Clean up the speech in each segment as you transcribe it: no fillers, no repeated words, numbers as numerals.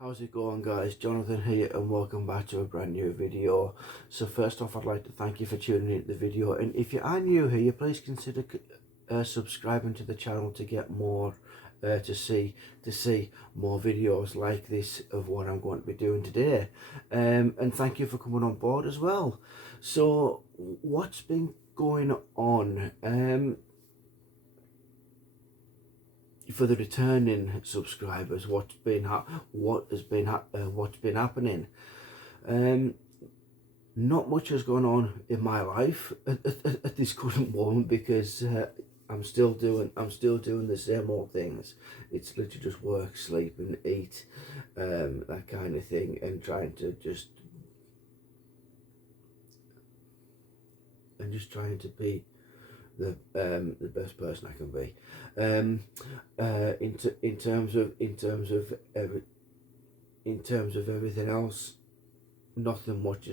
How's it going, guys? Jonathan here and welcome back to a brand new video. So first off, I'd like to thank you for tuning into the video, and if you are new here, please consider subscribing to the channel to get more to see more videos like this of what I'm going to be doing today. And thank you for coming on board as well. So what's been going on? For the returning subscribers, what's been happening? Um, Not much has gone on in my life at this current moment because I'm still doing the same old things. It's literally just work, sleep, and eat, that kind of thing, and trying to just trying to be the best person I can be. In terms of everything else, nothing much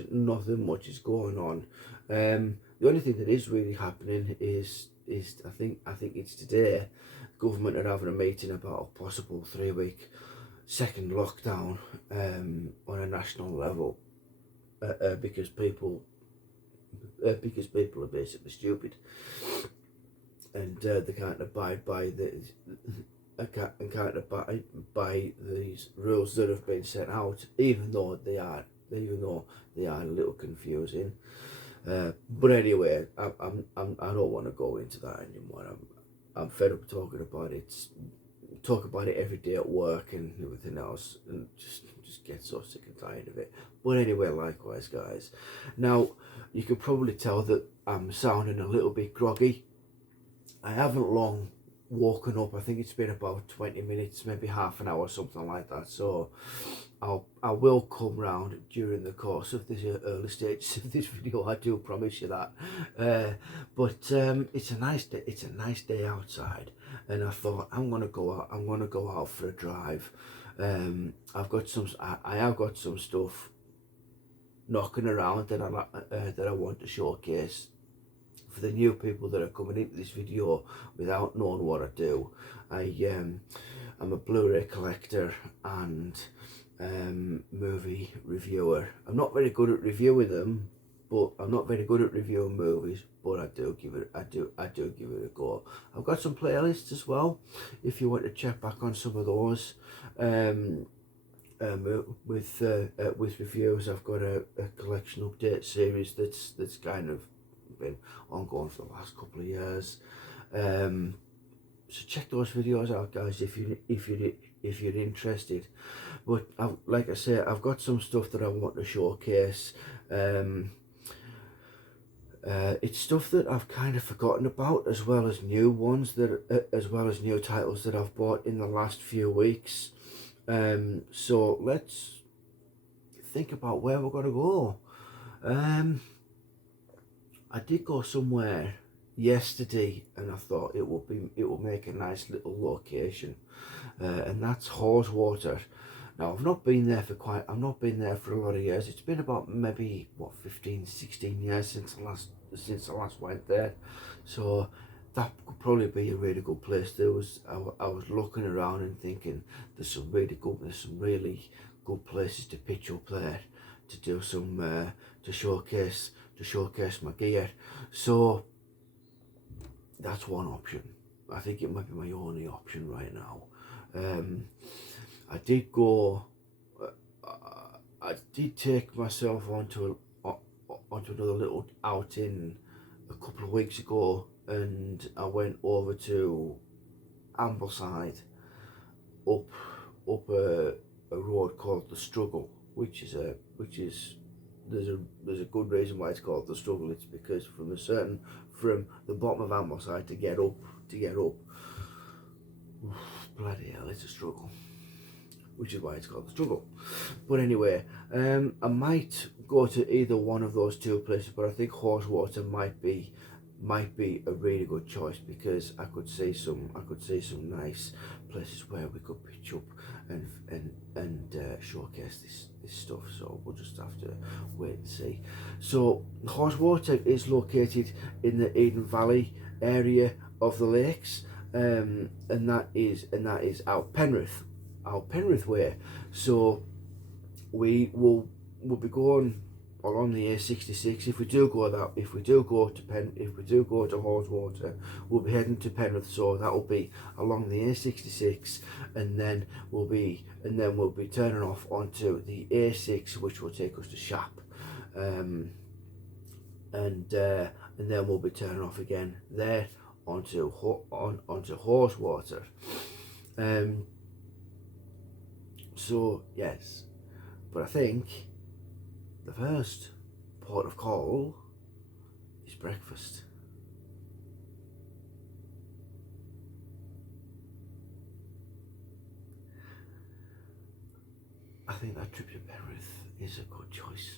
is going on. The only thing that is really happening is I think it's today. Government are having a meeting about a possible 3-week second lockdown on a national level because people are basically stupid, and they can't abide by these rules that have been set out, even though they are a little confusing. But anyway, I don't want to go into that anymore. I'm fed up talking about it. Talk about it every day at work and everything else, and just get so sick and tired of it. But anyway, likewise, guys. Now, you can probably tell that I'm sounding a little bit groggy. I haven't long woken up. I think it's been about 20 minutes, maybe half an hour, something like that. So I will come round during the course of this early stages of this video. I do promise you that. But it's a nice day. It's a nice day outside, and I thought I'm gonna go out for a drive. I have got some stuff knocking around that I want to showcase for the new people that are coming into this video without knowing what I do. I'm a Blu-ray collector and movie reviewer. I'm not very good at reviewing them, but I'm not very good at reviewing movies, but I do give it a go. I've got some playlists as well if you want to check back on some of those. With reviews, I've got a collection update series that's kind of been ongoing for the last couple of years. So check those videos out, guys, if you're interested. But like I say, I've got some stuff that I want to showcase. It's stuff that I've kind of forgotten about, as well as new ones as well as new titles that I've bought in the last few weeks. So let's think about where we're gonna go. I did go somewhere yesterday, and I thought it would make a nice little location, and that's Haweswater. Now I've not been there for a lot of years. It's been about maybe 15-16 years since I last went there, so that could probably be a really good place. I was looking around and thinking there's some really good places to pitch up there to do some to showcase my gear. So that's one option. I think it might be my only option right now. I did take myself onto another little outing a couple of weeks ago, and I went over to Ambleside, up a road called the Struggle, which is there's a good reason why it's called the Struggle. It's because from the bottom of Ambleside to get up, bloody hell, it's a struggle, which is why it's called the Struggle. But anyway, I might go to either one of those two places, but I think Haweswater might be a really good choice, because I could see some nice places where we could pitch up and showcase this stuff. So we'll just have to wait and see. So Haweswater is located in the Eden Valley area of the lakes, and that is out Penrith. out Penrith way. So we'll be going along the A66. If we do go to Haweswater, we'll be heading to Penrith, so that will be along the A66, and then we'll be turning off onto the A6, which will take us to Shap, and then we'll be turning off again there onto Haweswater. So yes, but I think the first port of call is breakfast. I think that trip to Penrith is a good choice.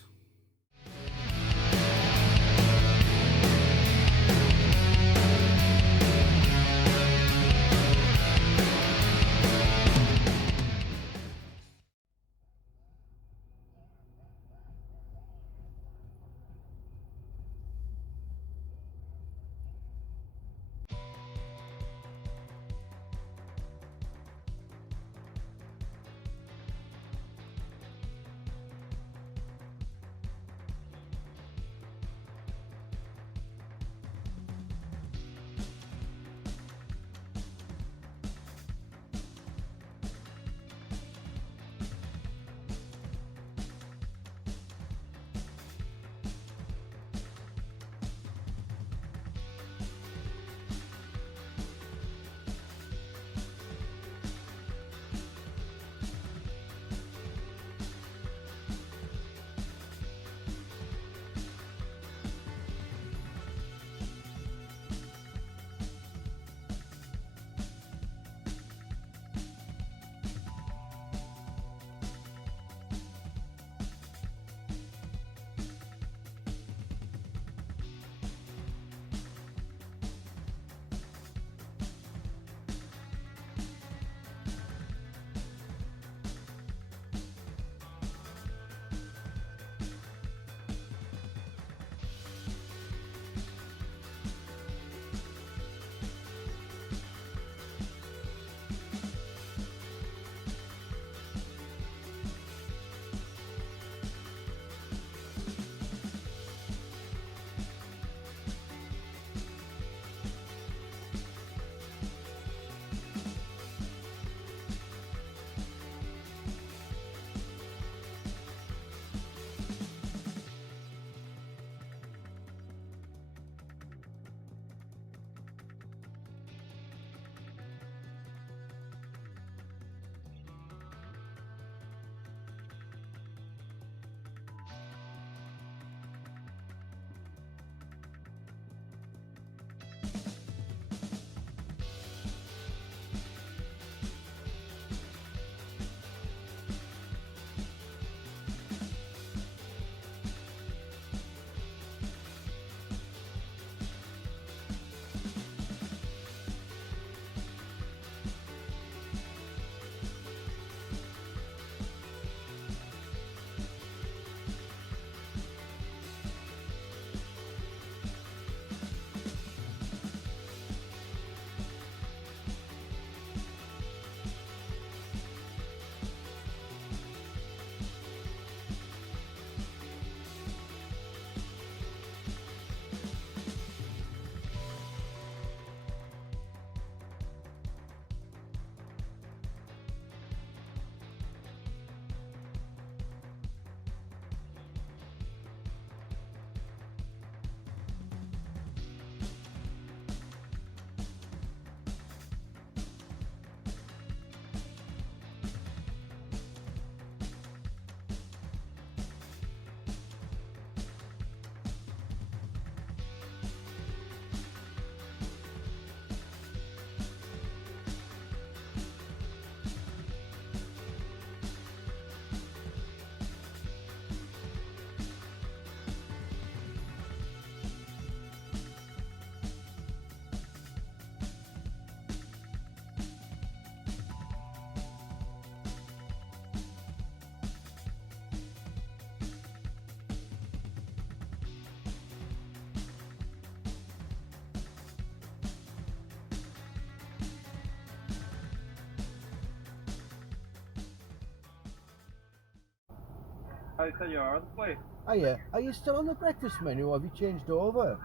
I said you're on the place. Oh yeah, are you still on the breakfast menu or have you changed over?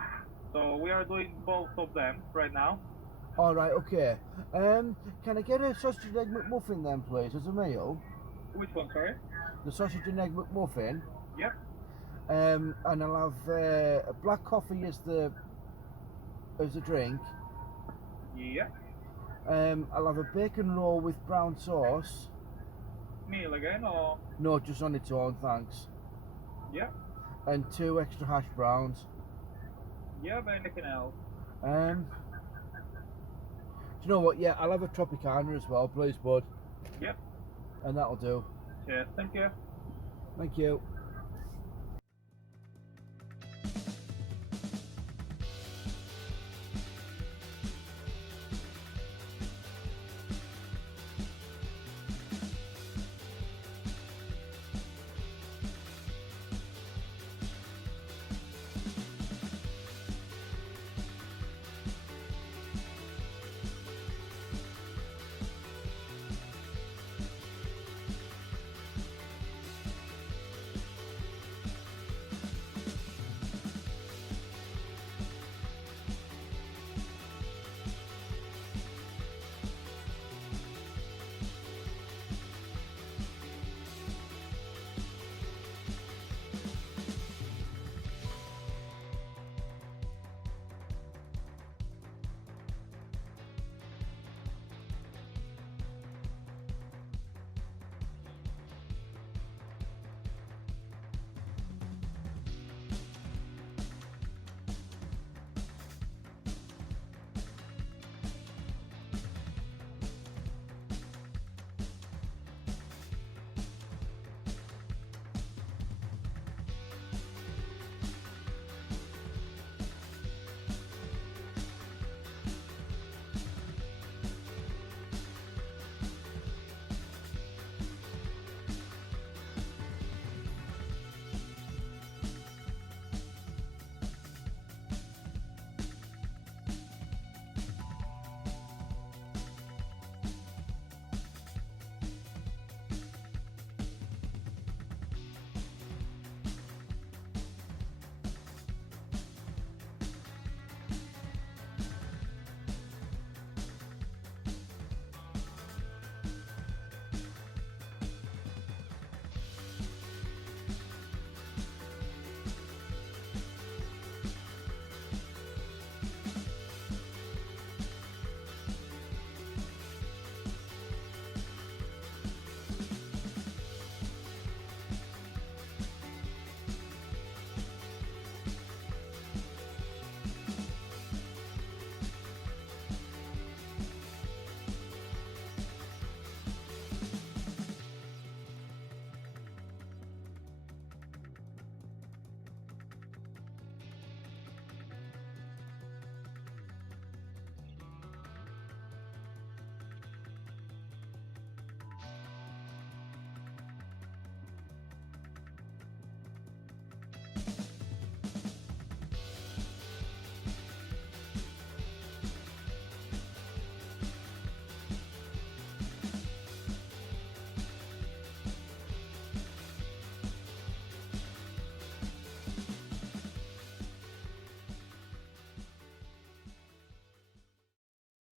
So we are doing both of them right now. Alright, okay. Can I get a sausage and egg McMuffin then please as a meal? Which one, sorry? The sausage and egg McMuffin. Yep. And I'll have a black coffee as a drink. Yep. I'll have a bacon roll with brown sauce. Meal again, or? No, just on its own, thanks. Yep. And 2 extra hash browns. Yep, anything else? Do you know what? Yeah, I'll have a Tropicana as well, please, bud. Yep. And that'll do. Cheers, thank you. Thank you.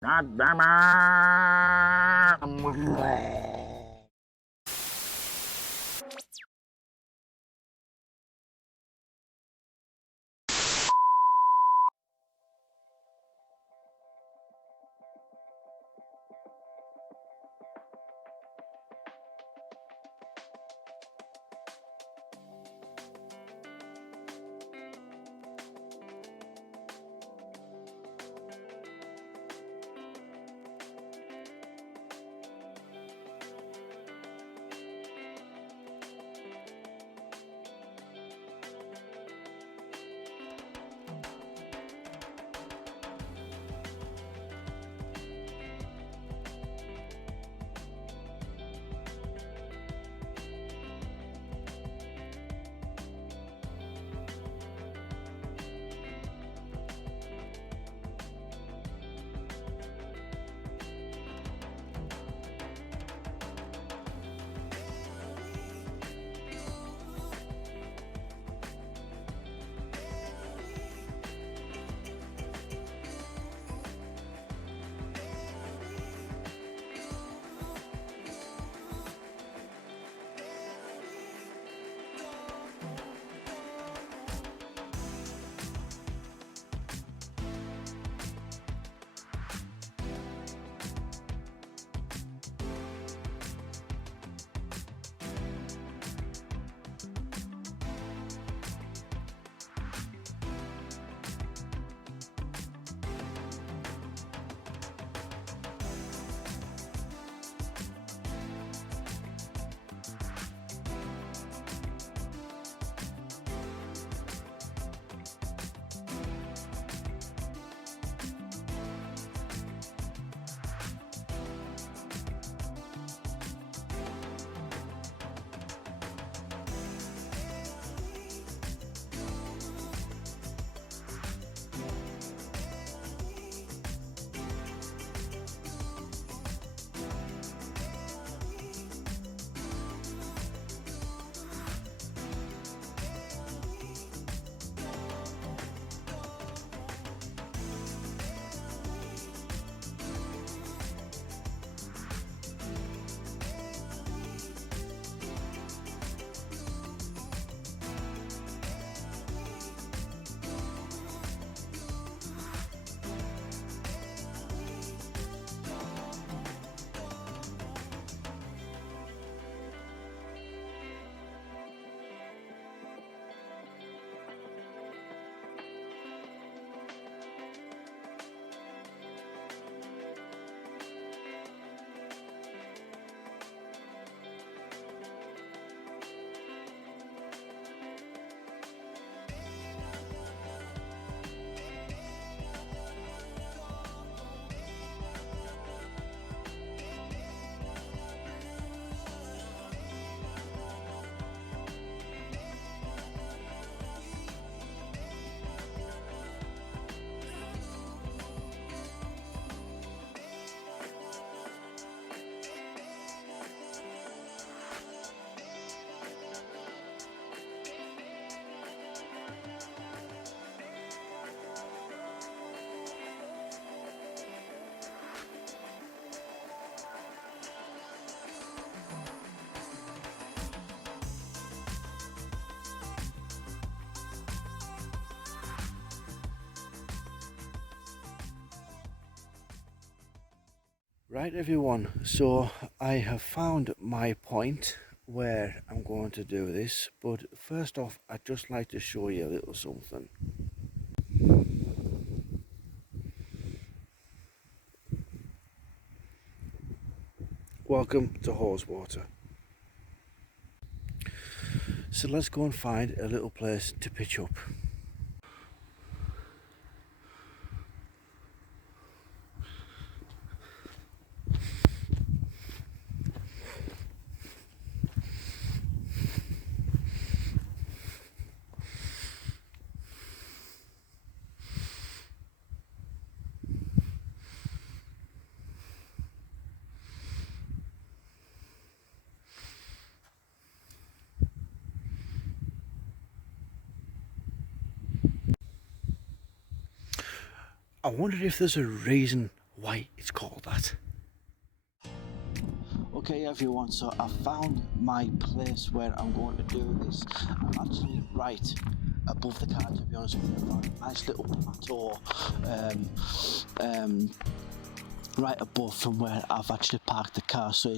God damn it! Right everyone, so I have found my point where I'm going to do this, but first off I'd just like to show you a little something. Welcome to Haweswater. So let's go and find a little place to pitch up. I wonder if there's a reason why it's called that. Okay everyone, so I found my place where I'm going to do this. I'm actually right above the car, to be honest with you. I found a nice little plateau right above from where I've actually parked the car, so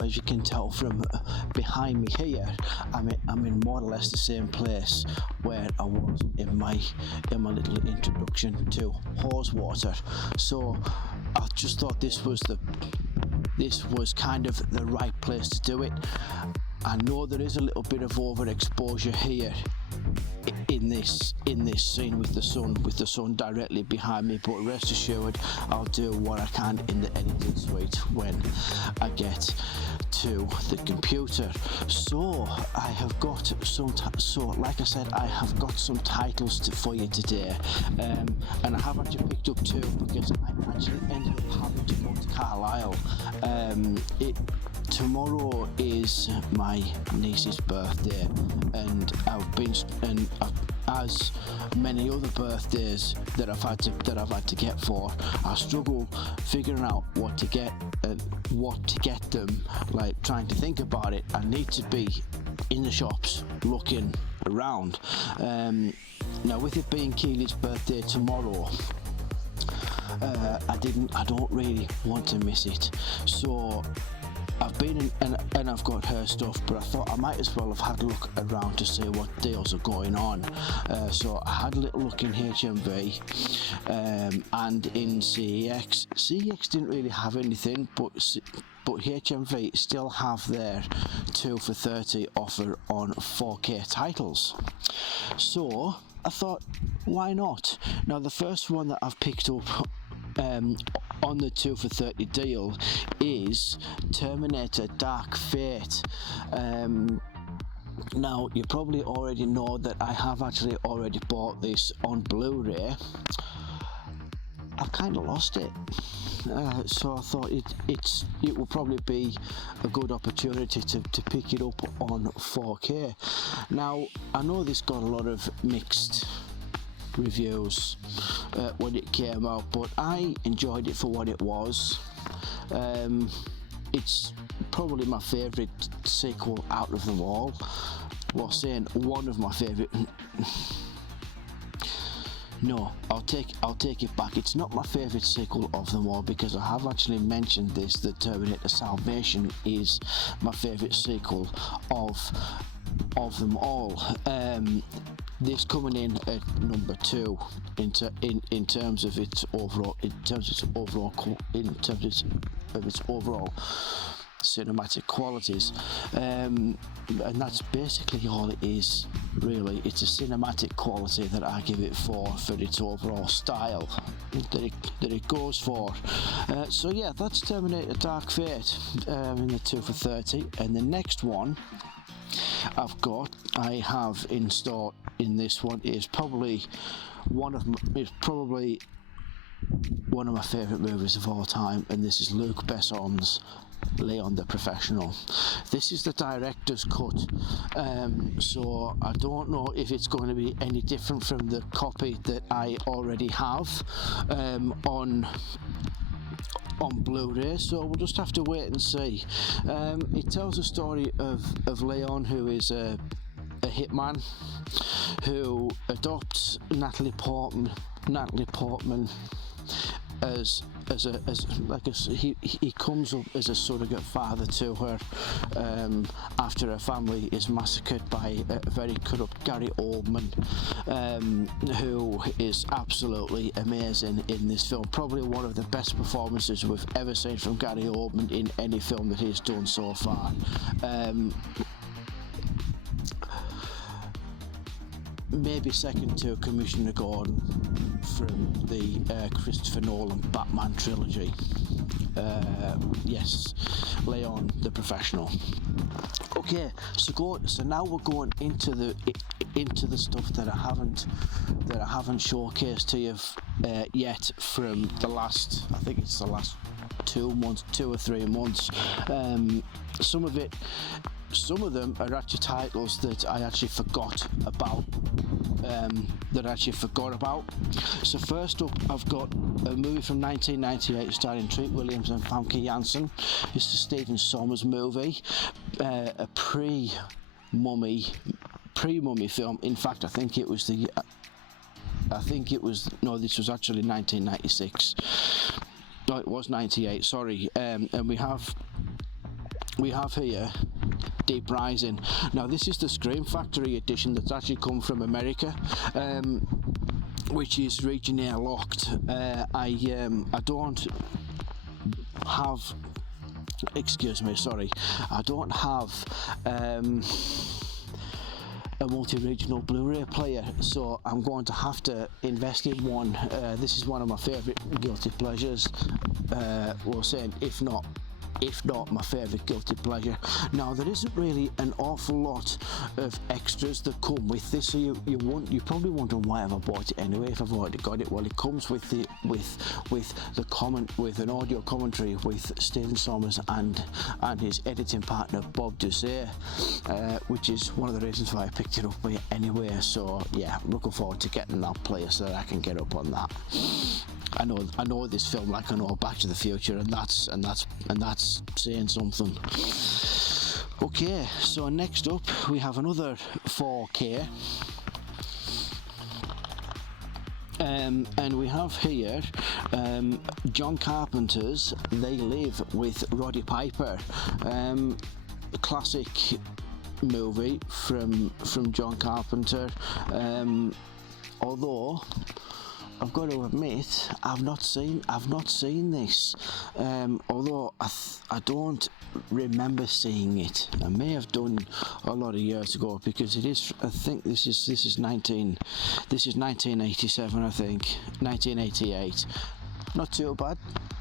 as you can tell from behind me here, I'm in more or less the same place where I was in my little introduction to Haweswater. So I just thought this was kind of the right place to do it. I know there is a little bit of overexposure here in this scene with the sun directly behind me, but rest assured I'll do what I can in the editing suite when I get to the computer. So I have got like I said, I have got some titles for you today, and I have actually picked up two because I actually ended up having to go to Carlisle. Tomorrow is my niece's birthday, and as many other birthdays that I've had to get for, I struggle figuring out what to get them. Like trying to think about it, I need to be in the shops looking around. Now with it being Keely's birthday tomorrow, I don't really want to miss it. So I've been in and I've got her stuff, but I thought I might as well have had a look around to see what deals are going on. So I had a little look in HMV and in CEX. CEX didn't really have anything, but HMV still have their 2 for $30 offer on 4K titles. So I thought, why not? Now the first one that I've picked up on the 2 for $30 deal is Terminator Dark Fate. Now you probably already know that I have actually already bought this on Blu-ray. I've kind of lost it, so I thought it will probably be a good opportunity to pick it up on 4K. Now I know this got a lot of mixed reviews when it came out, but I enjoyed it for what it was. It's probably my favourite sequel out of them all. Well, saying one of my favourite. No, I'll take it back. It's not my favourite sequel of them all, because I have actually mentioned this, that Terminator Salvation is my favourite sequel of them all. This coming in at number 2 in terms of its overall cinematic qualities, and that's basically all it is, really. It's a cinematic quality that I give it for its overall style that it goes for. So yeah, that's Terminator Dark Fate in the 2 for $30, and the next one I have in store in this one is probably one of my favourite movies of all time, and this is Luc Besson's Leon the Professional. This is the director's cut, so I don't know if it's going to be any different from the copy that I already have on Blu-ray, so we'll just have to wait and see. It tells the story of Leon, who is a hitman who adopts Natalie Portman he comes up as a surrogate father to her after her family is massacred by a very corrupt Gary Oldman, who is absolutely amazing in this film. Probably one of the best performances we've ever seen from Gary Oldman in any film that he's done so far. Maybe second to Commissioner Gordon from the Christopher Nolan Batman trilogy. Yes, Leon the Professional. Okay, so now we're going into the stuff that I haven't showcased to you yet from the last, I think it's the last 2 or 3 months. Some of them are actually titles that I actually forgot about. So first up, I've got a movie from 1998 starring Treat Williams and Famke Janssen. It's a Stephen Sommers movie, a pre-mummy film. In fact, this was actually 1996. No, it was 98. Sorry, and we have here Deep Rising. Now this is the Scream Factory edition that's actually come from America, which is region air locked. I don't have, I don't have a multi-regional Blu-ray player, so I'm going to have to invest in one. This is one of my favourite guilty pleasures. We're saying if not my favourite guilty pleasure. Now there isn't really an awful lot of extras that come with this, so you're probably wondering why have I bought it anyway if I've already got it. Well, it comes with with an audio commentary with Stephen Sommers and his editing partner Bob Doucet, which is one of the reasons why I picked it up anyway. So yeah, I'm looking forward to getting that player so that I can get up on that. I know this film like I know Back to the Future, and that's saying something. Okay, so next up we have another 4K, and we have here John Carpenter's They Live with Roddy Piper, a classic movie from John Carpenter. Although I've got to admit, I've not seen this. Although I don't remember seeing it. I may have done a lot of years ago because it is. I think this is 1987. I think 1988. Not too bad.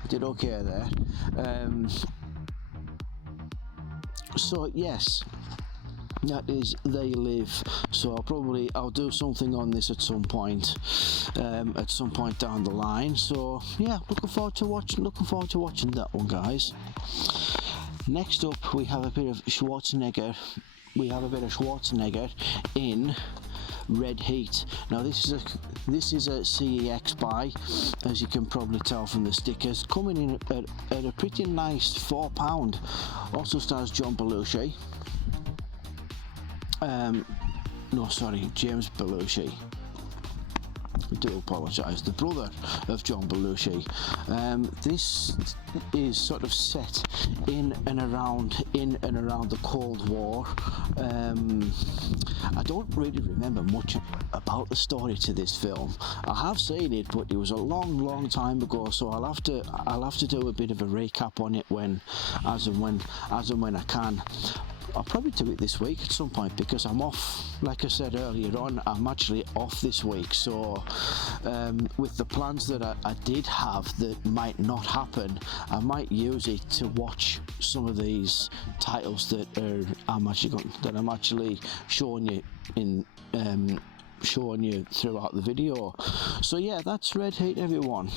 Did okay there. So yes. That is They Live. So I'll do something on this at some point down the line. So yeah, looking forward to watching that one, guys. Next up we have a bit of Schwarzenegger. In Red Heat. Now this is a CEX buy, as you can probably tell from the stickers, coming in at a pretty nice £4. Also stars John Belushi. James Belushi. I do apologise, the brother of John Belushi. This is sort of set in and around the Cold War. I don't really remember much about the story to this film. I have seen it, but it was a long time ago, so I'll have to do a bit of a recap on it as and when I can. I'll probably do it this week at some point because I'm off. Like I said earlier on, I'm actually off this week, so with the plans that I did have that might not happen, I might use it to watch some of these titles that I'm actually showing you throughout the video. So yeah, that's Red Heat, everyone.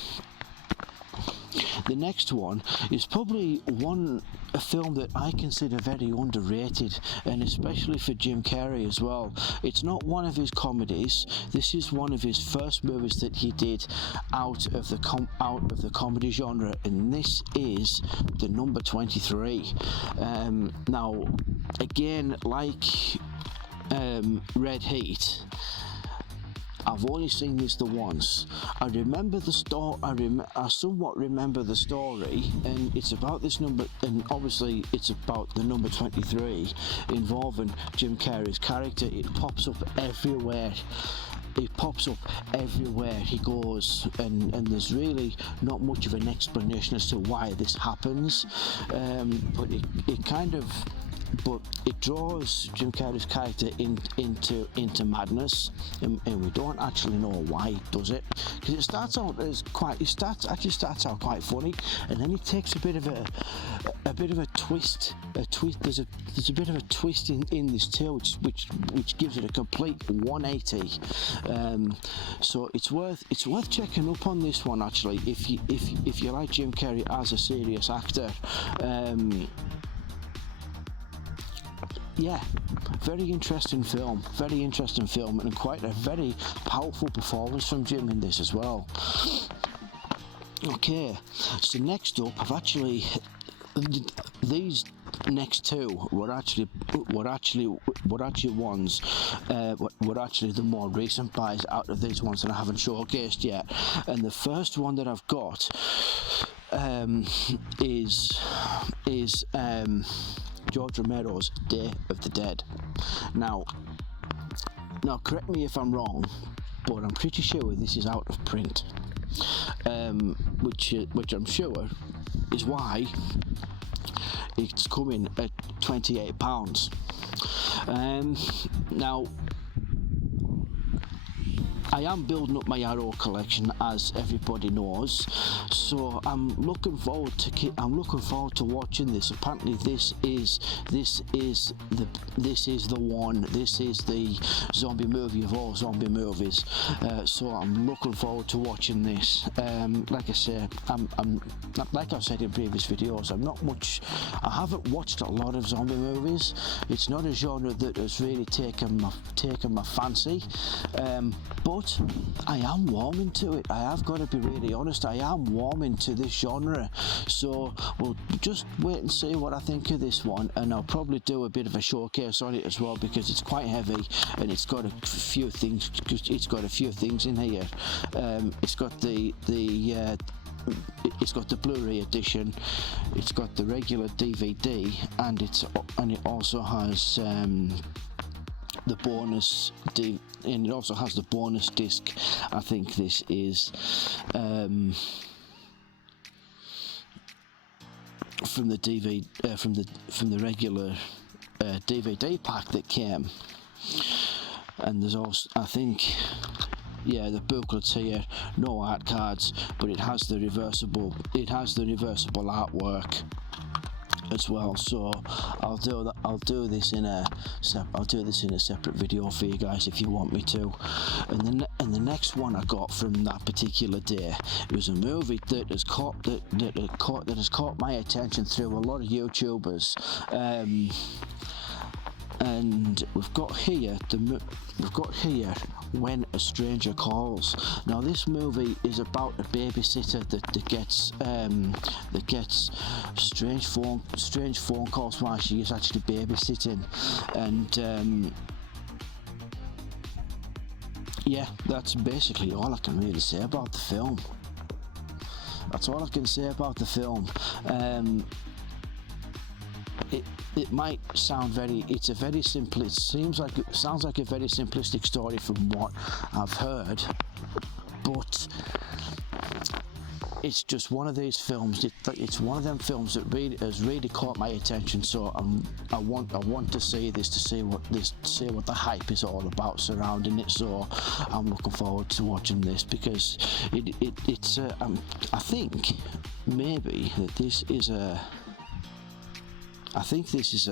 The next one is probably a film that I consider very underrated, and especially for Jim Carrey as well. It's not one of his comedies. This is one of his first movies that he did out of the comedy genre, and this is The Number 23. Now, again, like Red Heat, I've only seen this the once. I remember the story. I somewhat remember the story, and it's about this number, and obviously it's about the number 23 involving Jim Carrey's character. It pops up everywhere. It pops up everywhere he goes, and there's really not much of an explanation as to why this happens, but it draws Jim Carrey's character into madness, and we don't actually know why it does it, because it starts out out quite funny, and then it takes a bit of a twist. There's a bit of a twist in this tale, which gives it a complete 180. So it's worth checking up on this one, actually, if you like Jim Carrey as a serious actor. Yeah, very interesting film, and quite a very powerful performance from Jim in this as well. Okay, so next up, these next two were actually the more recent buys out of these ones that I haven't showcased yet. And the first one that I've got is George Romero's Day of the Dead. Now correct me if I'm wrong, but I'm pretty sure this is out of print, which I'm sure is why it's coming at £28. Now, I am building up my Arrow collection, as everybody knows, so I'm looking forward to watching this. Apparently, this is the one. This is the zombie movie of all zombie movies. So I'm looking forward to watching this. Like I say, like I've said in previous videos, I haven't watched a lot of zombie movies. It's not a genre that has really taken my fancy. But I am warming to it. I have got to be really honest. I am warming to this genre. So we'll just wait and see what I think of this one, and I'll probably do a bit of a showcase on it as well, because it's quite heavy and it's got a few things. It's got a few things in here. It's got the Blu-ray edition. It's got the regular DVD, and it also has the bonus and it also has the bonus disc. I think this is from the DVD from the regular DVD pack that came. And there's also, I think, yeah, the booklets here, no art cards, but it has the reversible artwork as well. So I'll do this in a separate video for you guys if you want me to. And the next one I got from that particular day, it was a movie that has caught my attention through a lot of YouTubers. And we've got here When a Stranger Calls. Now this movie is about a babysitter that gets strange phone calls while she is actually babysitting, and yeah, that's basically all I can really say about the film. That's all I can say about the film. It might sound sounds like a very simplistic story from what I've heard, but it's just one of these films. It's one of them films that has really caught my attention. So I want to see this, to see what the hype is all about surrounding it. So I'm looking forward to watching this, because it's I think maybe that this is a. I think this is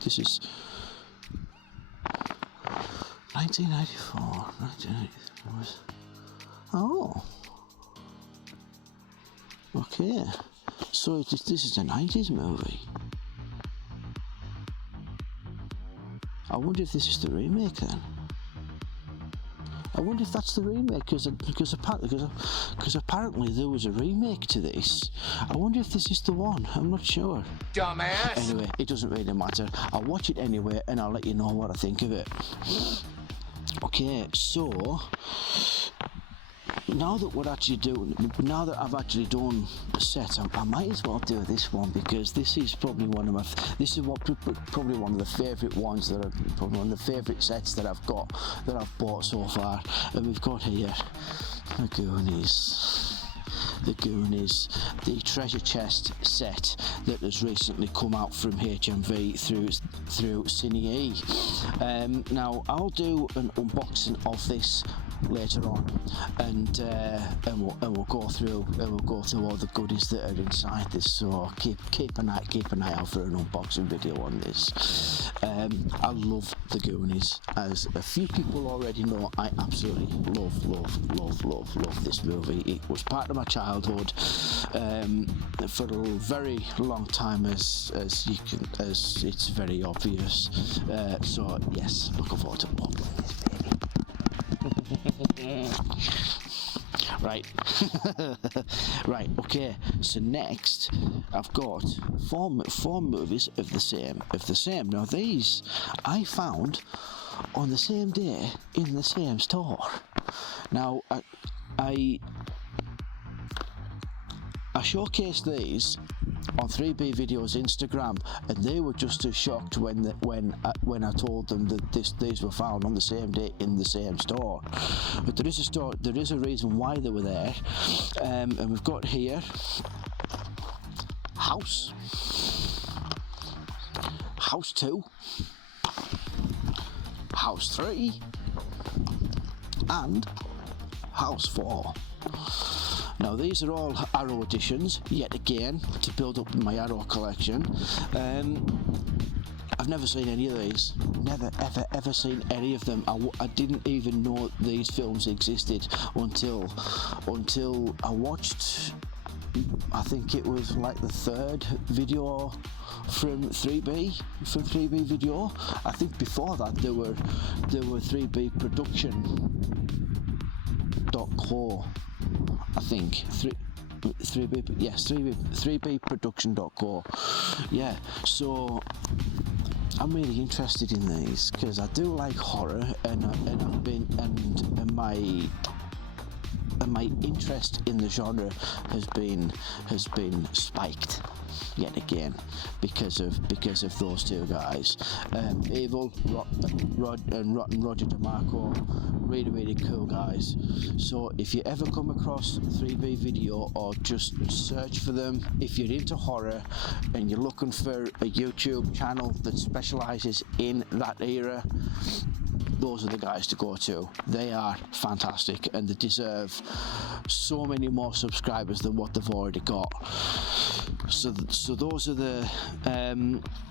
this is 1994. 1994. Oh, okay. So this is a 90s movie. I wonder if this is the remake then. I wonder if that's the remake, because apparently there was a remake to this. I wonder if this is the one. I'm not sure. Dumbass. Anyway, it doesn't really matter. I'll watch it anyway, and I'll let you know what I think of it. Okay, so now that I've actually done the set, I might as well do this one, because this is probably one of my probably one of the favourite ones probably one of the favourite sets that I've bought so far. And we've got here the Goonies, the treasure chest set that has recently come out from HMV through Cine E. Now I'll do an unboxing of this later on, and we'll go through all the goodies that are inside this. So keep an eye out for an unboxing video on this. I love the Goonies, as a few people already know. I absolutely love this movie. It was part of my childhood for a very long time, as it's very obvious. So yes, looking forward to opening this baby. Right. Right, okay, so next I've got four movies of the same. Now these I found on the same day in the same store. Now I showcased these on 3B Videos Instagram, and they were just as shocked when I told them that these were found on the same day in the same store. But there is a reason why they were there, and we've got here House 2, House 3, and House 4. Now these are all Arrow editions, yet again, to build up my Arrow collection. I've never seen any of these, never ever seen any of them. I didn't even know these films existed until I watched, I think it was like the third video from 3B Video. I think before that there were 3B production.co. I think 3B production.co. Yeah, so I'm really interested in these because I do like horror, and my interest in the genre has been spiked yet again because of those two guys. Evil, Rotten Roger DeMarco, really cool guys. So if you ever come across 3B Video, or just search for them, if you're into horror and you're looking for a YouTube channel that specialises in that era, those are the guys to go to. They are fantastic, and they deserve so many more subscribers than what they've already got. So those are the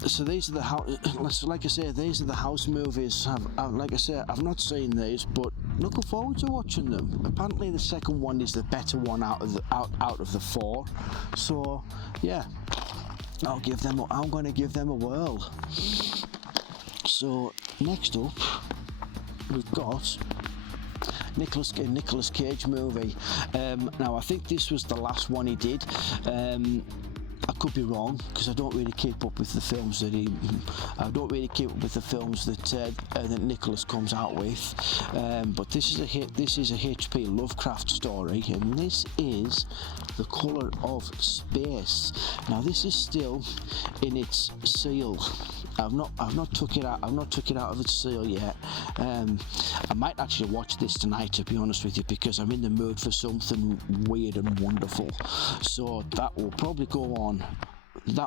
these are the house. Like I say, these are the house movies. Like I say, I've not seen these, but looking forward to watching them. Apparently, the second one is the better one out of the four. So yeah, I'm going to give them a whirl. So next up, we've got Nicolas Cage movie. Now I think this was the last one he did. I could be wrong, because I don't really keep up with the films that Nicolas comes out with. But this is a H.P. Lovecraft story, and this is The Colour of Space. Now this is still in its seal. I've not took it out of its seal yet. I might actually watch this tonight, to be honest with you, because I'm in the mood for something weird and wonderful. So that will probably go on this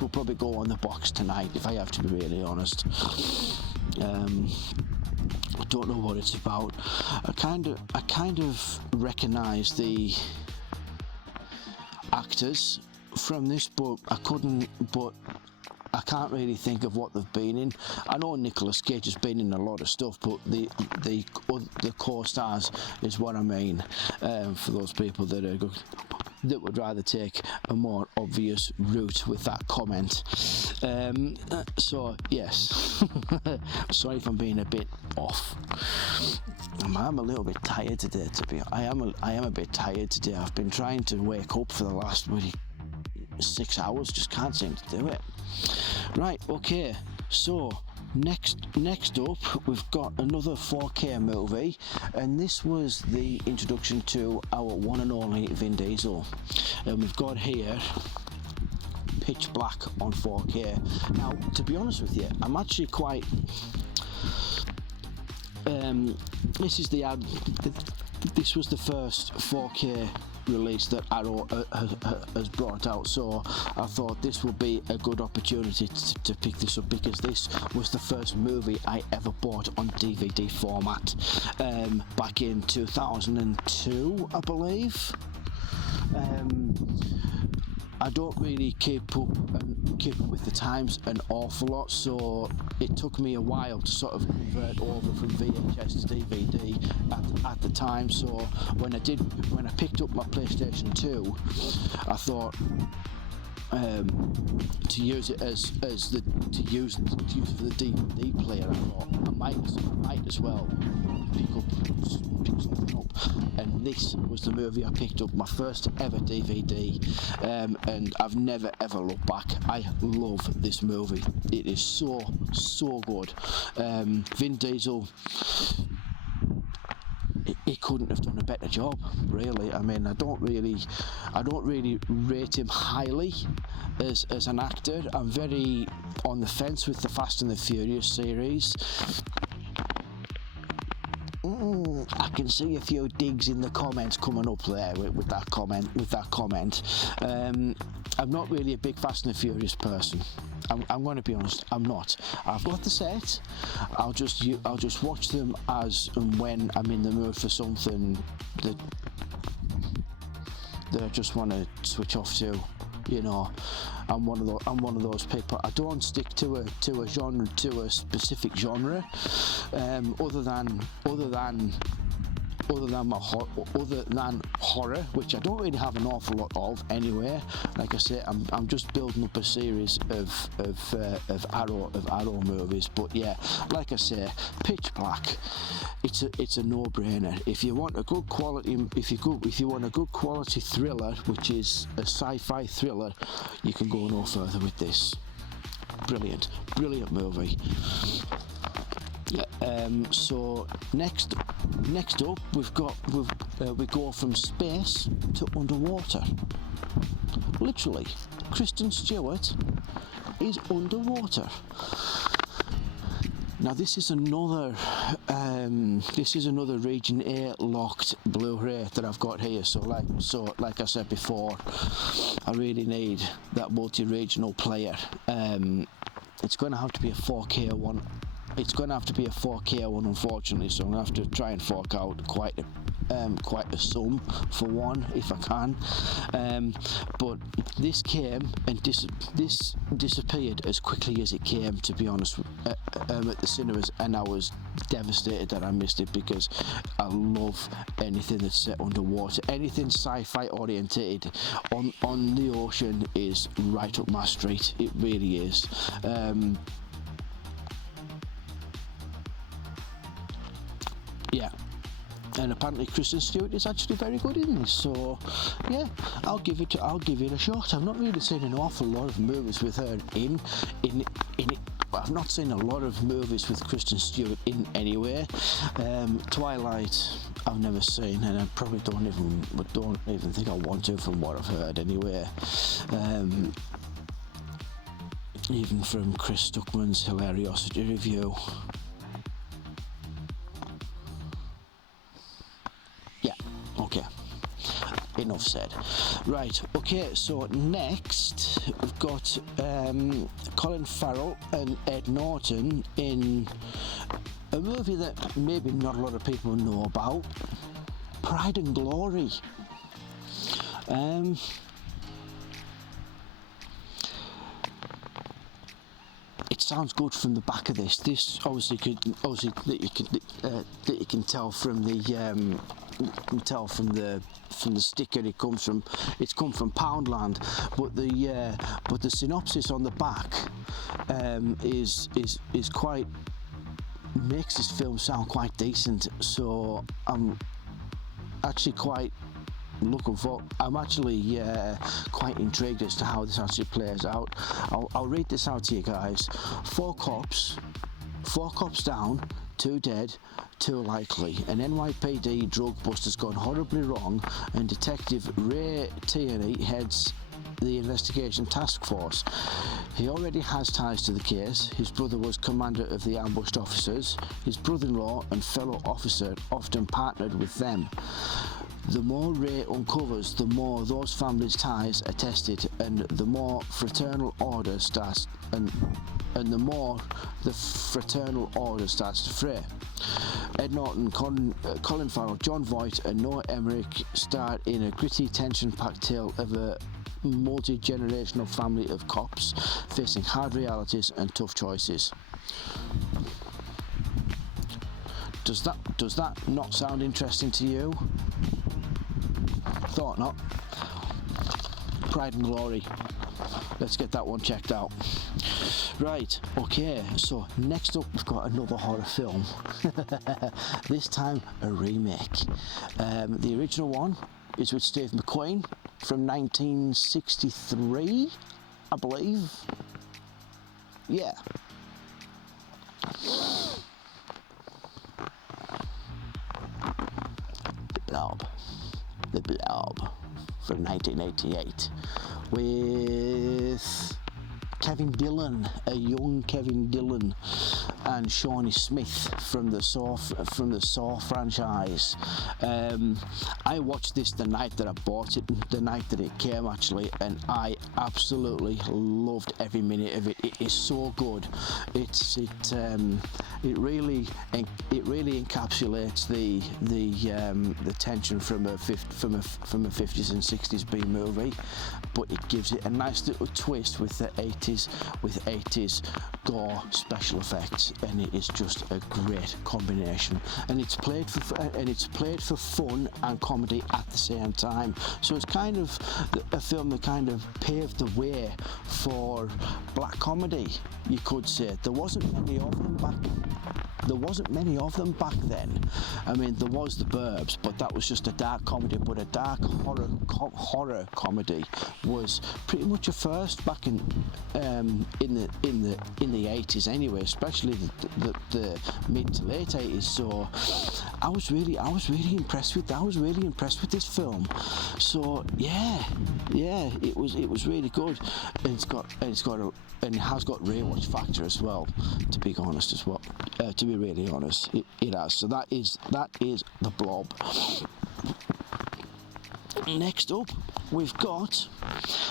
will probably go on the box tonight, if I have to be really honest. I don't know what it's about. I kind of recognise the actors from this, but I can't really think of what they've been in. I know Nicolas Cage has been in a lot of stuff, but the co-stars is what I mean. For those people that would rather take a more obvious route with that comment. So yes, sorry if I'm being a bit off. I'm a little bit tired today. I am a bit tired today. I've been trying to wake up for the last 6 hours, just can't seem to do it. Right, okay, so next up we've got another 4K movie, and this was the introduction to our one and only Vin Diesel. And we've got here Pitch Black on 4K. Now, to be honest with you, I'm actually quite this was the first 4K release that Arrow has brought out, so I thought this would be a good opportunity to pick this up, because this was the first movie I ever bought on DVD format back in 2002, I believe. I don't really keep up with the times an awful lot, so it took me a while to sort of convert over from VHS to DVD at the time. So when I picked up my PlayStation 2, I thought to use it to use for the DVD player, I thought I might as well pick something up, and this was the movie I picked up, my first ever DVD, and I've never ever looked back. I love this movie. It is so good. Vin Diesel, he couldn't have done a better job, really. I mean, I don't really rate him highly as an actor. I'm very on the fence with the Fast and the Furious series. I can see a few digs in the comments coming up there with that comment. I'm not really a big Fast and the Furious person. I'm going to be honest, I'm not. I've got the set. I'll just watch them as and when I'm in the mood for something that I just want to switch off to. You know, I'm one of those people. I don't stick to a genre, to a specific genre, other than horror, which I don't really have an awful lot of anyway. Like I say, I'm just building up a series of Arrow movies. But yeah, like I say, Pitch Black, it's a no-brainer. If you want a good quality, if you want a good quality thriller, which is a sci-fi thriller, you can go no further with this. Brilliant movie. Yeah, so next up we go from space to underwater. Literally, Kristen Stewart is underwater. Now this is another Region A locked Blu-ray that I've got here. So like I said before, I really need that multi-regional player. It's going to have to be a 4K one. It's going to have to be a 4K one, unfortunately. So I'm going to have to try and fork out quite a sum for one if I can. But this came and this disappeared as quickly as it came, to be honest, at the cinemas, and I was devastated that I missed it, because I love anything that's set underwater. Anything sci-fi orientated on the ocean is right up my street. It really is. Yeah, and apparently Kristen Stewart is actually very good in this, so yeah, I'll give it a shot. I've not really seen an awful lot of movies with her in it. I've not seen a lot of movies with Kristen Stewart in anyway. Twilight I've never seen, and I probably don't even think I want to, from what I've heard anyway. Even from Chris Stuckman's Hilariosity review. Okay, enough said. Right, okay, so next we've got Colin Farrell and Ed Norton in a movie that maybe not a lot of people know about, Pride and Glory. It sounds good from the back of this. This obviously that you can tell from the sticker it comes from. It's come from Poundland, but the synopsis on the back is quite, makes this film sound quite decent. So I'm actually quite I'm actually quite intrigued as to how this actually plays out. I'll read this out to you guys. Four cops down, 2 dead, 2 likely. An NYPD drug bust has gone horribly wrong, and Detective Ray Tierney heads the investigation task force. He already has ties to the case. His brother was commander of the ambushed officers. His brother-in-law and fellow officer often partnered with them. The more Ray uncovers, the more those families' ties are tested, and the more fraternal order starts, and the more the fraternal order starts to fray. Ed Norton, Colin Farrell, John Voight, and Noah Emmerich star in a gritty, tension-packed tale of a multi-generational family of cops facing hard realities and tough choices. Does that not sound interesting to you? Thought not. Pride and Glory. Let's get that one checked out. Right, okay, so next up we've got another horror film. This time a remake. The original one is with Steve McQueen from 1963, I believe. Yeah. The Blob from 1988 with Kevin Dillon, a young Kevin Dillon, and Shawnee Smith from the Saw franchise. I watched this the night that I bought it, the night that it came actually, and I absolutely loved every minute of it. It is so good. It really encapsulates the tension from a 50s and 60s B movie, but it gives it a nice little twist with the 80s gore special effects, and it is just a great combination. And it's played for fun and comedy at the same time. So it's kind of a film that kind of paved the way for black comedy, you could say. There wasn't many of them back then. I mean, there was The Burbs, but that was just a dark comedy. But a dark horror comedy was pretty much a first back in the 80s anyway, especially the mid to late 80s. So I was really impressed with that. I was really impressed with this film. So yeah, it was really good, and it has got rewatch factor as well. To be honest, as well. To be really honest, it has. So that is The Blob. Next up, we've got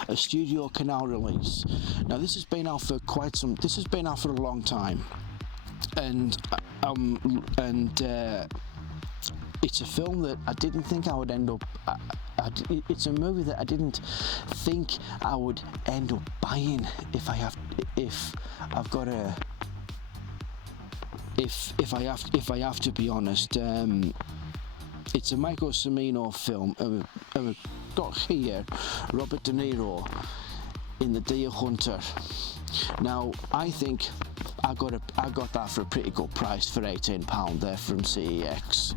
a Studio Canal release. Now this has been out for a long time, and it's a film that I didn't think I would end up. It's a movie that I didn't think I would end up buying if I have to be honest. It's a Michael Cimino film. We've got here Robert De Niro in The Deer Hunter. Now I think I got that for a pretty good price for £18 there from CEX.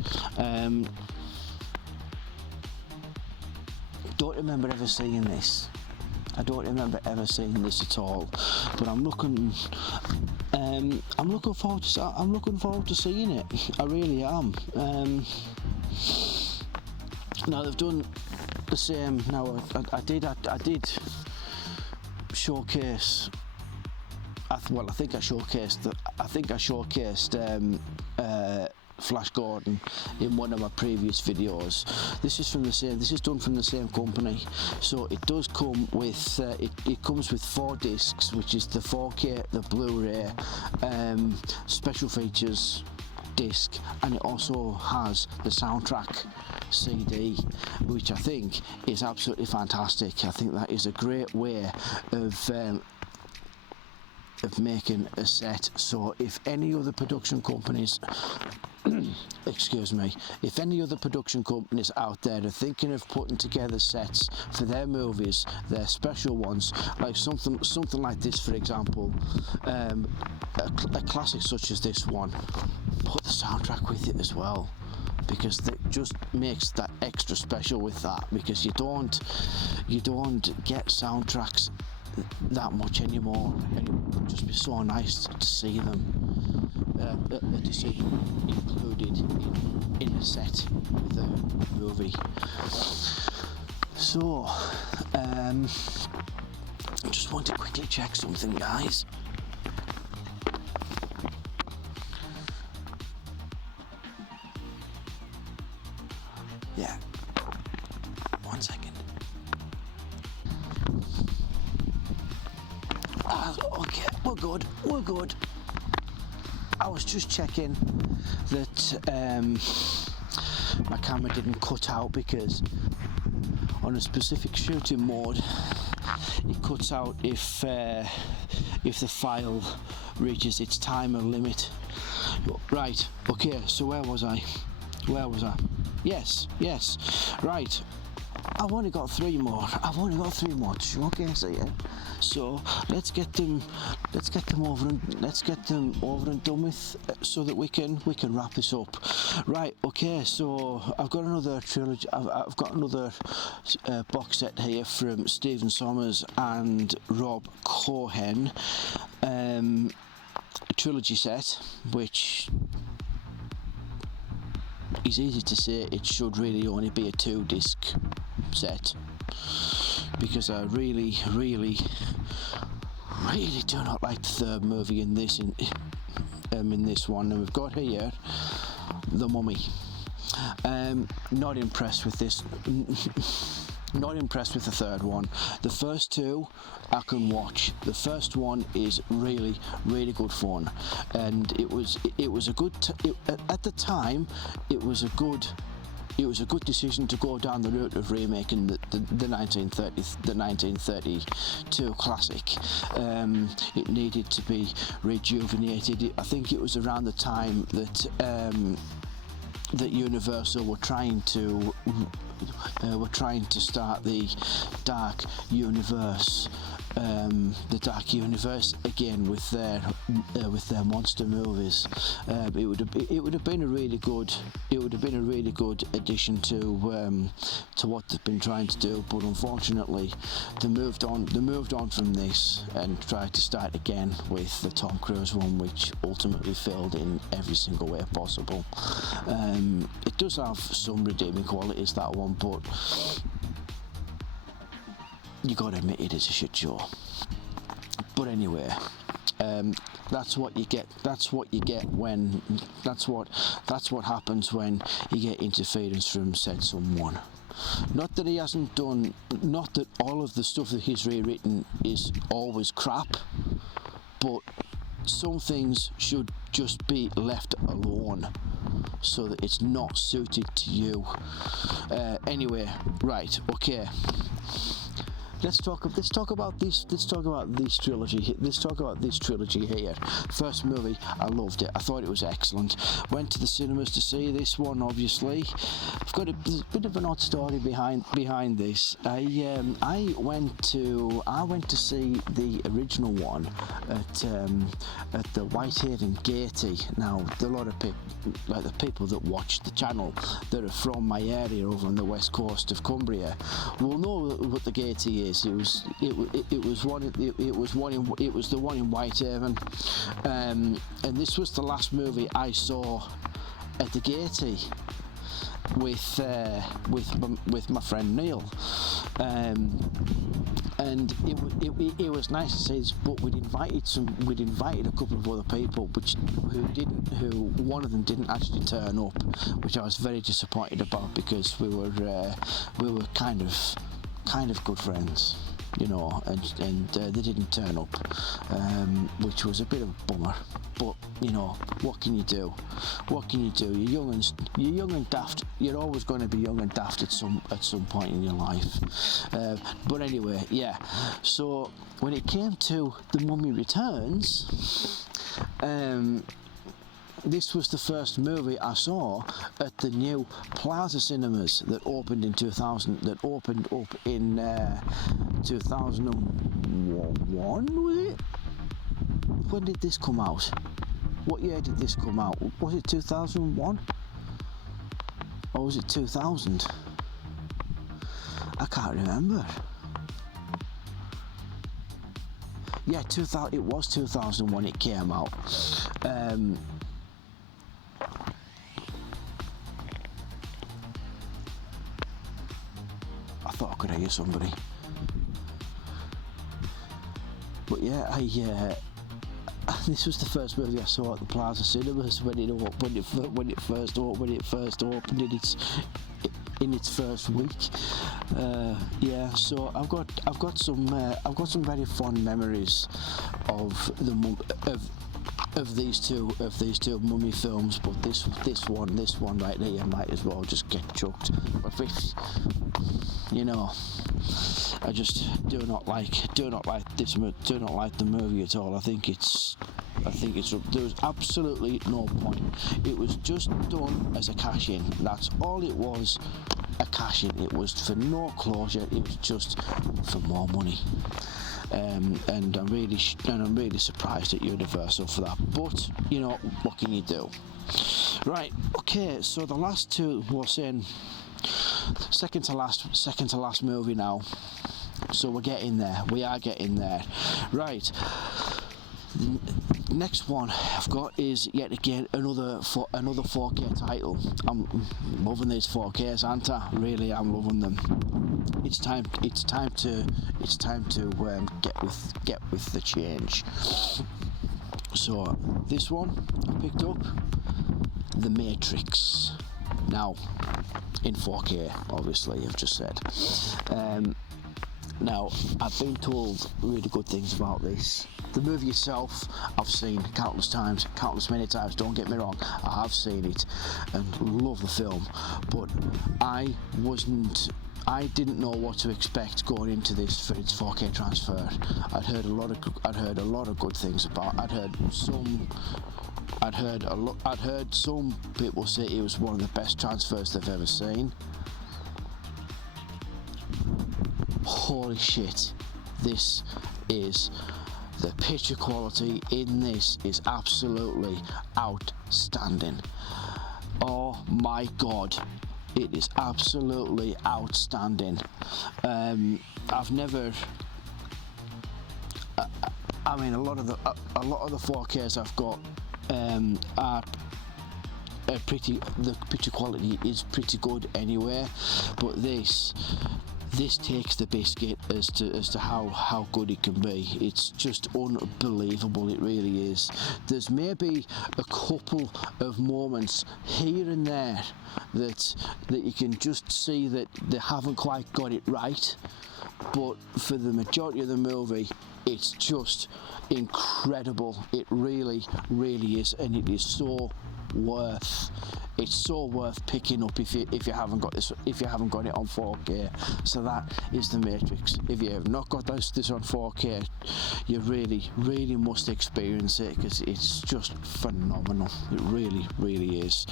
Don't remember ever seeing this. I don't remember ever seeing this at all. But I'm looking forward to seeing it. I really am. Now they've done the same. Now I did showcase. I think I showcased Flash Gordon in one of my previous videos. This is done from the same company. So it does come with it comes with 4 discs, which is the 4K, the Blu-ray, special features disc, and it also has the soundtrack CD, which I think is absolutely fantastic. I think that is a great way of making a set. So if any other production companies if any other production companies out there are thinking of putting together sets for their movies, their special ones, like something like this, for example, a classic such as this one, put the soundtrack with it as well, because that just makes that extra special with that, because you don't get soundtracks that much anymore, and it would just be so nice to see them included in a set with a movie. So I just want to quickly check something, guys. Yeah, 1 second. Okay, we're good. I was just checking that my camera didn't cut out, because on a specific shooting mode it cuts out if the file reaches its timer limit. Right, okay, so where was I? Yes, right. I've only got three more. Okay, so yeah. So let's get them over and done with, so that we can wrap this up. Right. Okay. So I've got another trilogy. I've got another box set here from Stephen Sommers and Rob Cohen. A trilogy set, which is easy to say it should really only be a 2-disc set, because I really do not like the third movie in this one. And we've got here The Mummy. Not impressed with this. Not impressed with the third one. The first two I can watch. The first one is really good fun, and it was a good at the time. It was a good decision to go down the route of remaking the 1932 classic. It needed to be rejuvenated. I think it was around the time that Universal were trying to start the Dark Universe. The Dark Universe again with their monster movies. It would have been a really good addition to what they've been trying to do, but unfortunately they moved on from this and tried to start again with the Tom Cruise one, which ultimately failed in every single way possible. It does have some redeeming qualities, that one, but you gotta admit it is a shit show. But anyway, that's what you get. That's what happens when you get interference from said someone. Not that he hasn't done. Not that all of the stuff that he's rewritten is always crap, but some things should just be left alone, so that it's not suited to you. Anyway, right, okay. Let's talk about this trilogy here. First movie, I loved it. I thought it was excellent. Went to the cinemas to see this one. Obviously, I've got a bit of an odd story behind this. I went to see the original one at the Whitehaven Gaiety. Now, a lot of people, like the people that watch the channel that are from my area over on the west coast of Cumbria, will know what the Gaiety is. It was the one in Whitehaven, and this was the last movie I saw at the Gaiety with my friend Neil, and it was nice to see this. But we'd invited a couple of other people, who one of them didn't actually turn up, which I was very disappointed about, because we were kind of good friends, you know, and they didn't turn up, which was a bit of a bummer. But you know, what can you do? You're young and daft. You're always going to be young and daft at some point in your life. But anyway, yeah. So when it came to The Mummy Returns, this was the first movie I saw at the new Plaza Cinemas that opened in 2000. That opened up in 2001. Was it? When did this come out? What year did this come out? Was it 2001? or was it 2000? I can't remember. Yeah, 2000. It was 2000 when it came out. I thought I could hear somebody. But yeah, this was the first movie I saw at the Plaza Cinemas when it first opened in its first week. Yeah, so I've got some very fond memories of these two mummy films, but this one right here might as well just get chucked. You know, I just do not like the movie at all. I think there was absolutely no point. It was just done as a cash in. That's all it was, a cash in. It was for no closure. It was just for more money. And I'm really surprised at Universal for that. But you know, what can you do? Right. Okay. So the last two we're saying second to last movie now. So we're getting there. We are getting there. Right. Next one I've got is yet again another 4K title. I'm loving these 4Ks, aren't I? Really, I'm loving them. It's time to get with the change. So this one I picked up, The Matrix. Now in 4K, obviously, I've just said. Now I've been told really good things about this. The movie itself, I've seen countless many times, don't get me wrong, I have seen it and love the film, but I didn't know what to expect going into this for its 4K transfer. I'd heard a lot of good things about. I'd heard some people say it was one of the best transfers they've ever seen. Holy shit, the picture quality in this is absolutely outstanding. Oh my god, it is absolutely outstanding. I've never. I mean, a lot of the 4Ks I've got are pretty. The picture quality is pretty good anyway, but this takes the biscuit as to how good it can be. It's just unbelievable, it really is. There's maybe a couple of moments here and there that you can just see that they haven't quite got it right, but for the majority of the movie it's just incredible. It really is, and it is so worth picking up if you haven't got it on 4K. So that is The Matrix. If you have not got this on 4K, you really must experience it, because it's just phenomenal. It really is.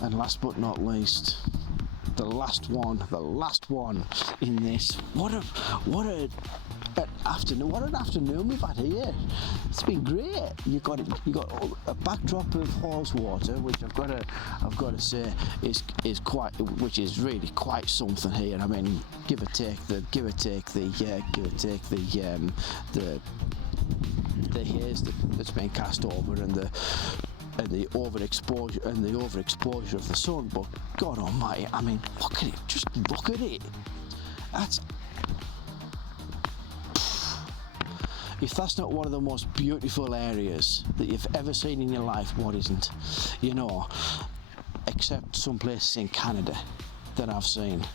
And last but not least, the last one in this. What an afternoon we've had here. It's been great. You got a backdrop of Haweswater, which I've got to say is really quite something here. I mean, give or take the haze that's been cast over and the overexposure of the sun. But God Almighty, I mean, look at it. Just look at it. If that's not one of the most beautiful areas that you've ever seen in your life, what isn't? You know, except some places in Canada that I've seen.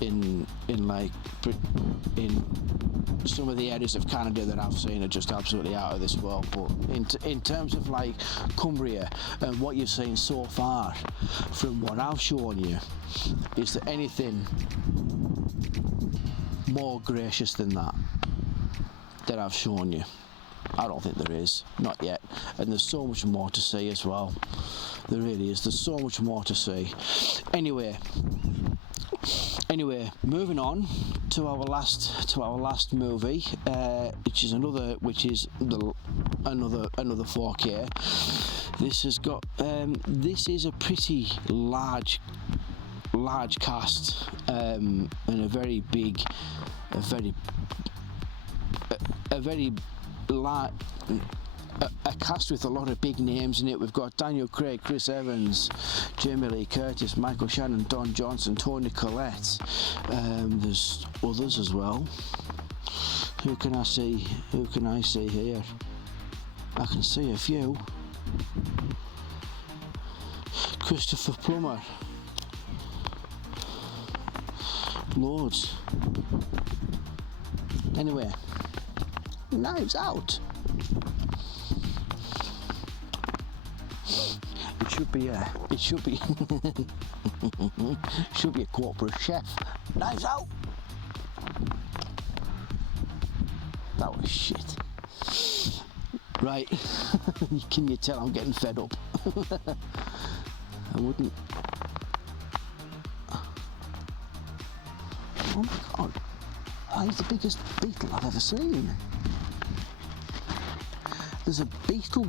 In some of the areas of Canada that I've seen are just absolutely out of this world. But in terms of like Cumbria and what you've seen so far from what I've shown you, is there anything more gracious than that I've shown you? I don't think there is, not yet. And there's so much more to see as well. There really is. There's so much more to see. Anyway, moving on to our last movie, which is another 4K This has got this is a pretty large cast, and a very big, a very large. A cast with a lot of big names in it. We've got Daniel Craig, Chris Evans, Jamie Lee Curtis, Michael Shannon, Don Johnson, Toni Collette. There's others as well. Who can I see here? I can see a few. Christopher Plummer. Loads. Anyway, Knives Out. It should be should be a corporate chef. Knives Out. That was shit. Right. Can you tell I'm getting fed up? I wouldn't. Oh my god. That is the biggest beetle I've ever seen. There's a beetle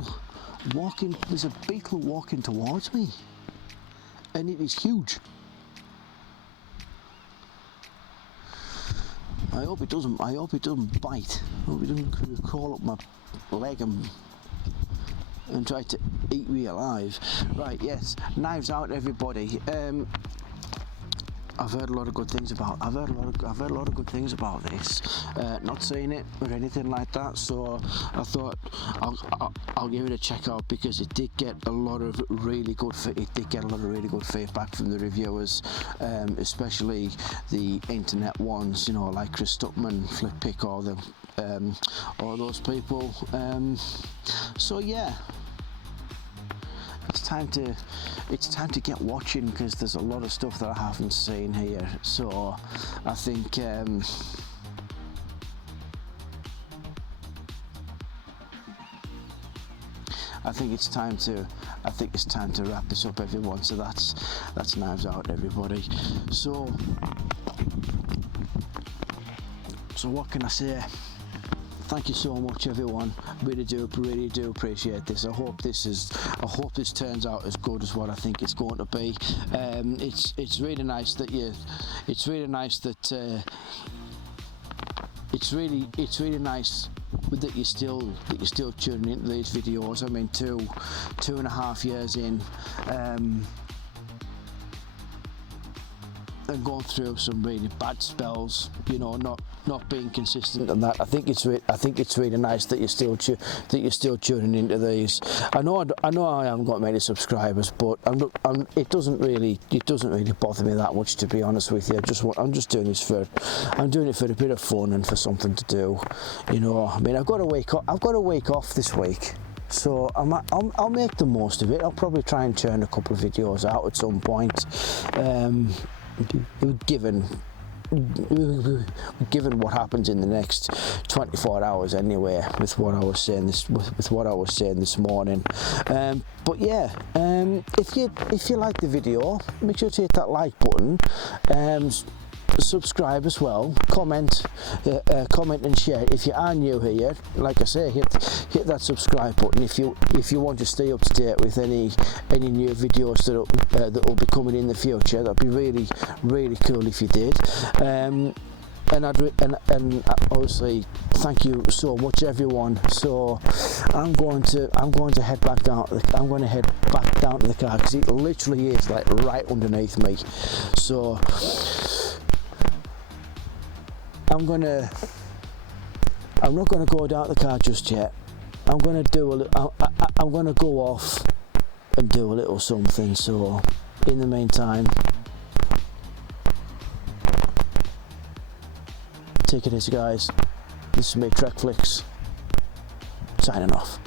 walking towards me, and it is huge. I hope it doesn't bite. I hope it doesn't crawl up my leg and try to eat me alive. Right, yes, Knives Out, everybody. I've heard a lot of good things about. I've heard a lot of good things about this. Not seen it or anything like that, so I thought I'll give it a check out, because it did get a lot of really good feedback from the reviewers, especially the internet ones. You know, like Chris Stuckman, Flippick, all those people. So yeah. It's time to get watching, because there's a lot of stuff that I haven't seen here. So I think it's time to wrap this up, everyone. So that's Knives Out, everybody. So what can I say? Thank you so much, everyone. Really do appreciate this. I hope this turns out as good as what I think it's going to be. It's really nice that it's really nice that you're still tuning into these videos. I mean, two and a half years in, and going through some really bad spells, you know, not being consistent and that. I think it's really nice that you're still tuning into these. I know I haven't got many subscribers, but it doesn't really bother me that much, to be honest with you. I'm just doing this I'm doing it for a bit of fun and for something to do. You know, I mean, I've got a week off this week. So I'll make the most of it. I'll probably try and churn a couple of videos out at some point. Given what happens in the next 24 hours anyway, with what I was saying this morning. But yeah, if you like the video, make sure to hit that like button. Subscribe as well, comment and share. If you are new here, like I say, hit that subscribe button if you want to stay up to date with any new videos that will be coming in the future. That'd be really cool if you did. And obviously, thank you so much, everyone. So I'm going to head back down. I'm going to head back down to the car, because it literally is like right underneath me. So I'm not going to go down to the car just yet. I'm going to go off and do a little something. So in the meantime, take it easy, guys. This is me, Trekflix, signing off.